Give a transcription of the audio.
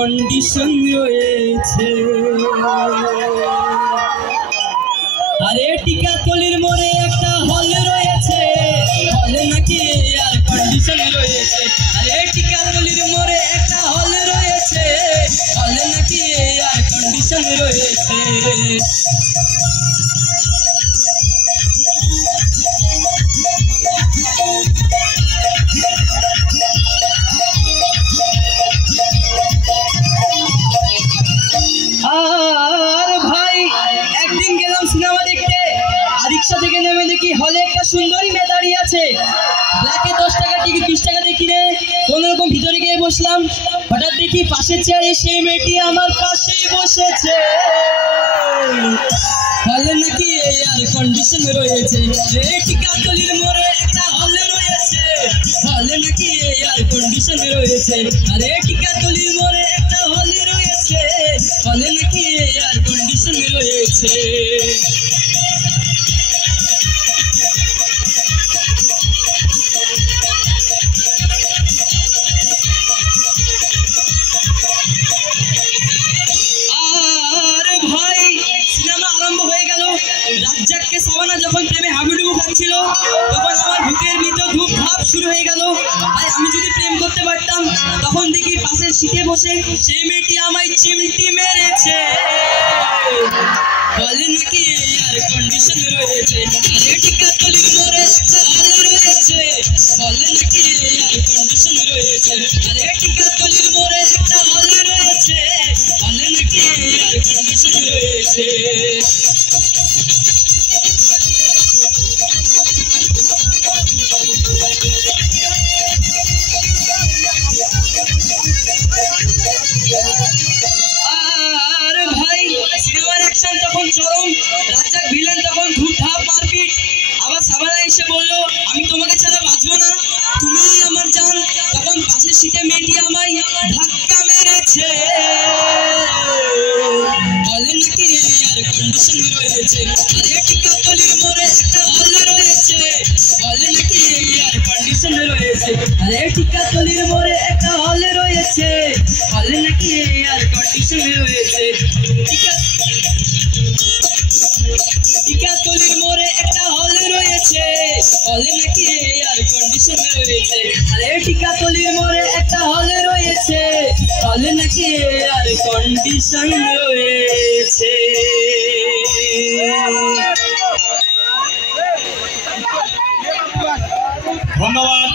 Condition রয়েছে। আরে টিকাতলির মোড়ে একটা হল রয়েছে, হলে নাকি এয়ার কন্ডিশন রয়েছে। আরে টিকাতলির মোড়ে একটা হল রয়েছে, হলে নাকি এয়ার কন্ডিশন রয়েছে। আর ভাই একদিন গেলাম সিনেমা দেখতে, রিক্সা থেকে নেমে দেখি হলে একটা সুন্দরী মেয়ে দাঁড়িয়ে আছে। ব্ল্যাকে 10 টাকা টিকিট 20 টাকা দিয়ে কিনে কোনোরকম ভিতরে গিয়ে বসলাম। হঠাৎ দেখি পাশের চেয়ারে সেই মেয়েটি আমার পাশেই বসেছে। হলে নাকি এয়ার কন্ডিশন রয়েছে। টিকাতলির মোড়ে একটা হলে রয়েছে, হলে নাকি এয়ার কন্ডিশন রয়েছে। আরে টিকাতলির মোড়ে একটা হলে রয়েছে, হলে নাকি এয়ার কন্ডিশন রয়েছে। রাজ্জাককে সাবানা যখন প্রেমে হাবুডুবু খাচ্ছিল, তখন আমার বুকের ভিতর ধূপ ধাপ শুরু হয়ে গেল। ভাই আমি যদি প্রেম করতে পারতাম, তখন দেখি পাশের সিটে বসে সেই মেয়েটি আমায় চিমটি মেরেছে। বলে নাকি এয়ার কন্ডিশন রয়েছে। আরে টিকাতলির মোড়ে একটা হল রয়েছে, বলে নাকি এয়ার কন্ডিশন রয়েছে। আরে টিকাতলির মোড়ে একটা হল রয়েছে, বলে নাকি এয়ার কন্ডিশন রয়েছে। রাজ্জাক ভিলেন তখন ধূপধাপ মারপিট। আবার সাবানা এসে বলল, আমি তোমাকে ছাড়া বাঁচবো না, তুমি আমার জান। তখন পাশের সিটে মেয়েটি আমায় ধাক্কা মেরেছে। হলে নাকি এয়ার কন্ডিশন রয়েছে। আরে টিকাতলির মোড়ে একটা হল রয়েছে, হলে নাকি এয়ার কন্ডিশন রয়েছে। আরে টিকাতলির মোড়ে একটা হল রয়েছে, হলে নাকি এয়ার কন্ডিশন রয়েছে। টিকাতলির মোড়ে একটা হল রয়েছে, হলে নাকি এয়ার কন্ডিশন রয়েছে। আরে টিকাতলির মোড়ে একটা হল রয়েছে, হলে নাকি এয়ার কন্ডিশন রয়েছে। ধন্যবাদ।